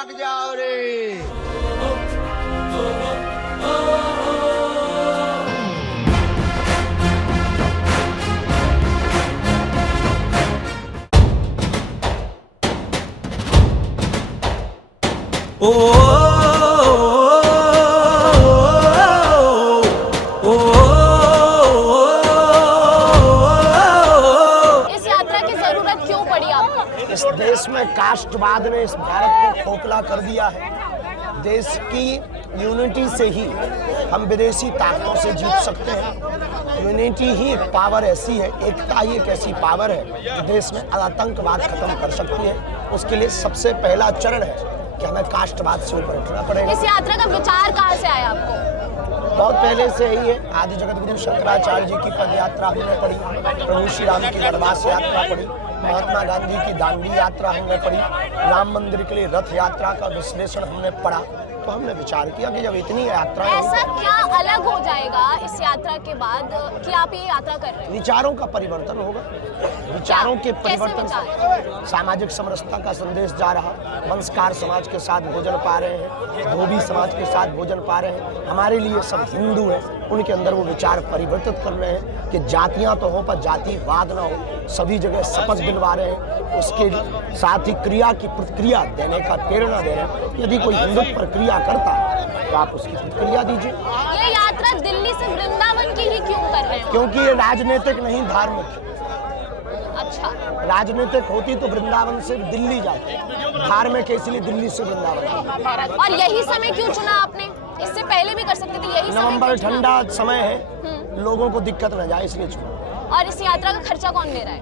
भाग जाओ रे। इस यात्रा की जरूरत क्यों पड़ी आपको? इस देश में कास्टवाद ने इस भारत को खोखला कर दिया है। देश की यूनिटी से ही हम विदेशी ताकतों से जीत सकते हैं। यूनिटी ही एक पावर ऐसी है, एकता ही एक ऐसी पावर है जो देश में आतंकवाद खत्म कर सकती है। उसके लिए सबसे पहला चरण है कि हमें कास्टवाद से ऊपर उठना पड़ेगा। इस यात्रा का विचार कहाँ से आया आपको? बहुत पहले से ही है। आदि जगत गुरु शंकराचार्य जी की पद यात्रा हमने पढ़ी, प्रभु श्री राम की वनवास यात्रा पढ़ी, महात्मा गांधी की दांडी यात्रा हमने पढ़ी, राम मंदिर के लिए रथ यात्रा का विश्लेषण हमने पढ़ा। तो हमने विचार किया कि जब इतनी यात्रा, ऐसा क्या अलग हो जाएगा इस यात्रा के बाद कि आप ये यात्रा कर रहे हो? विचारों का परिवर्तन होगा। विचारों के परिवर्तन विचार? से सामाजिक समरसता का संदेश जा रहा। वंशकार समाज के साथ भोजन पा रहे हैं, धोबी समाज के साथ भोजन पा रहे हैं। हमारे लिए सब हिंदू हैं, उनके अंदर वो विचार परिवर्तित कर रहे हैं कि जातियां तो हो पर जातिवाद ना हो। सभी जगह शपथ दिलवा रहे हैं, उसके साथ ही क्रिया की प्रतिक्रिया देने का प्रेरणा दे रहे हैं। यदि कोई हिंदुत्व पर क्रिया करता है तो आप उसकी प्रतिक्रिया दीजिए। ये यात्रा दिल्ली से वृंदावन की ही क्यों कर रहे हो? क्योंकि ये राजनीतिक नहीं, धार्मिक। अच्छा, राजनीतिक होती तो वृंदावन से दिल्ली जाती, धार्मिक है इसलिए दिल्ली से वृंदावन। और यही समय क्यों चुना आपने? इससे पहले भी कर सकते थे, यही समय नवंबर क्यों चुना? ठंडा समय है, लोगों को दिक्कत न जाए इसलिए चुना। और इस यात्रा का खर्चा कौन दे रहा है?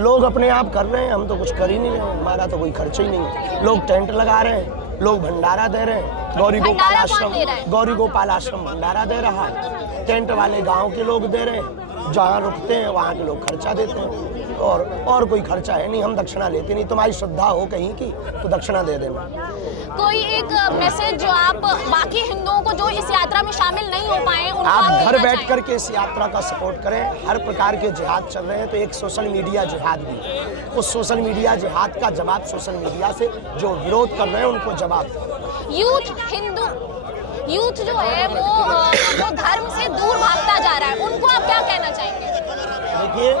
लोग अपने आप कर रहे हैं, हम तो कुछ कर ही नहीं रहे हैं। हमारा तो कोई खर्चा ही नहीं है। लोग टेंट लगा रहे हैं, लोग भंडारा दे रहे हैं। गौरी गोपाल आश्रम भंडारा दे रहा है। टेंट वाले गांव के लोग दे रहे हैं, जहाँ रुकते हैं वहाँ के लोग खर्चा देते हैं। और कोई खर्चा है नहीं, हम दक्षिणा लेते नहीं। तुम्हारी श्रद्धा हो कहीं की तो दक्षिणा दे देना। कोई एक मैसेज जो आप बाकी हिंदुओं को जो इस यात्रा में शामिल नहीं हो पाए उनको आप घर देना बैठ चाहें? करके इस यात्रा का सपोर्ट करें। हर प्रकार के जिहाद चल रहे हैं, तो एक सोशल मीडिया जिहाद भी है। उस सोशल मीडिया जिहाद का जवाब सोशल मीडिया से जो विरोध कर रहे हैं उनको जवाब। यूथ जो है वो धर्म से दूर भागता जा रहा है, उनको आप क्या कहना चाहेंगे? देखिए,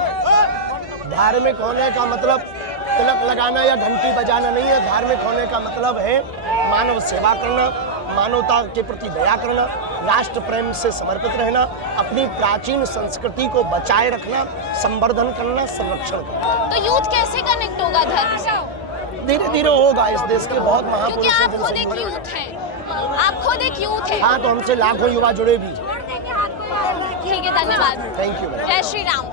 धार्मिक होने का मतलब तिलक लगाना या घंटी बजाना नहीं है। धार्मिक होने का मतलब है मानव सेवा करना, मानवता के प्रति दया करना, राष्ट्र प्रेम से समर्पित रहना, अपनी प्राचीन संस्कृति को बचाए रखना, संवर्धन करना, संरक्षण करना। तो यूथ कैसे कनेक्ट होगा धर्म से? धीरे धीरे होगा। इस देश के बहुत क्योंकि महापुरुष आप हैं खुद जिनसे एक यूथ हैं, आप खुद एक यूथ हैं। हाँ, तो हमसे लाखों युवा जुड़े भी। ठीक है, धन्यवाद। Thank you. जय श्री राम।